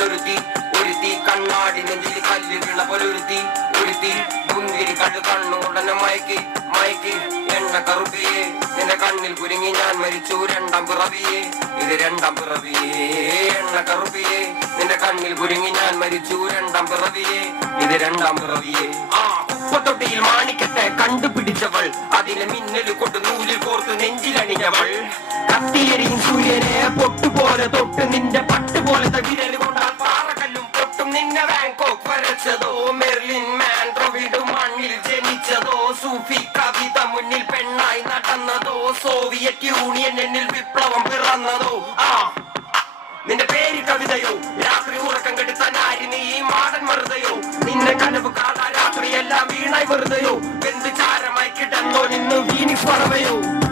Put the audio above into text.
പോലൊരുത്തി, ഒരുത്തി കണ്ണാടി നെഞ്ചിൽ കല്ല് വീണ പോലൊരുത്തി, ഒരുത്തി മുന്തിരി കണ്ട് കണ്ണുകൊണ്ടെന്നെ മയക്കി മയക്കി. എണ്ണ കറുപ്പിയെ നിന്റെ കണ്ണിൽ കുരുങ്ങി ഞാൻ മരിച്ചു രണ്ടാം പിറവിയെ, ഇത് രണ്ടാം പിറവിയെ. എണ്ണ കറുപ്പിയെ നിന്റെ കണ്ണിൽ കുരുങ്ങി ഞാൻ മരിച്ചു രണ്ടാം പിറവിയെ, ഇത് രണ്ടാം പിറവിയെ. ആ കുപ്പത്തൊട്ടിയിൽ മാണിക്കട്ടെ കണ്ടുപിടിച്ചവൾ, അതിനെ മിന്നല് കൊണ്ട് നൂലിൽ കോർത്ത് നെഞ്ചിലണിഞ്ഞവൾ. കത്തിയെരിയും സൂര്യനെ പൊട്ടുപോലെ തൊട്ട് നിന്റെ പട്ടുപോലത്തെ വിരൽ കൊണ്ടാൽ പാറക്കല്ലും പൊട്ടും. നിന്നെ ബാങ്കോക്ക് വരച്ചതോ, മെർലിൻ മാൻഡ്രോവിഡ് മണ്ണിൽ ജനിച്ചതോ, സൂഫി കവിത മുന്നിൽ പെണ്ണായി നടന്നതോ, സോവിയറ്റ് യൂണിയൻ എന്നിൽ വിപ്ലവം പിറന്നതോ. ആ നിന്റെ പേര് കവിതയോ, രാത്രി ഉറക്കം കെടുത്ത നാരി നീ മാടൻ മറുതയോ, നിന്റെ കനവ് കാണാ രാത്രി എല്ലാം വീണായി വെറുതെയോ, എന്ത് ചാരമായി കിടന്നോ നിന്ന് വീണി പറവയോ.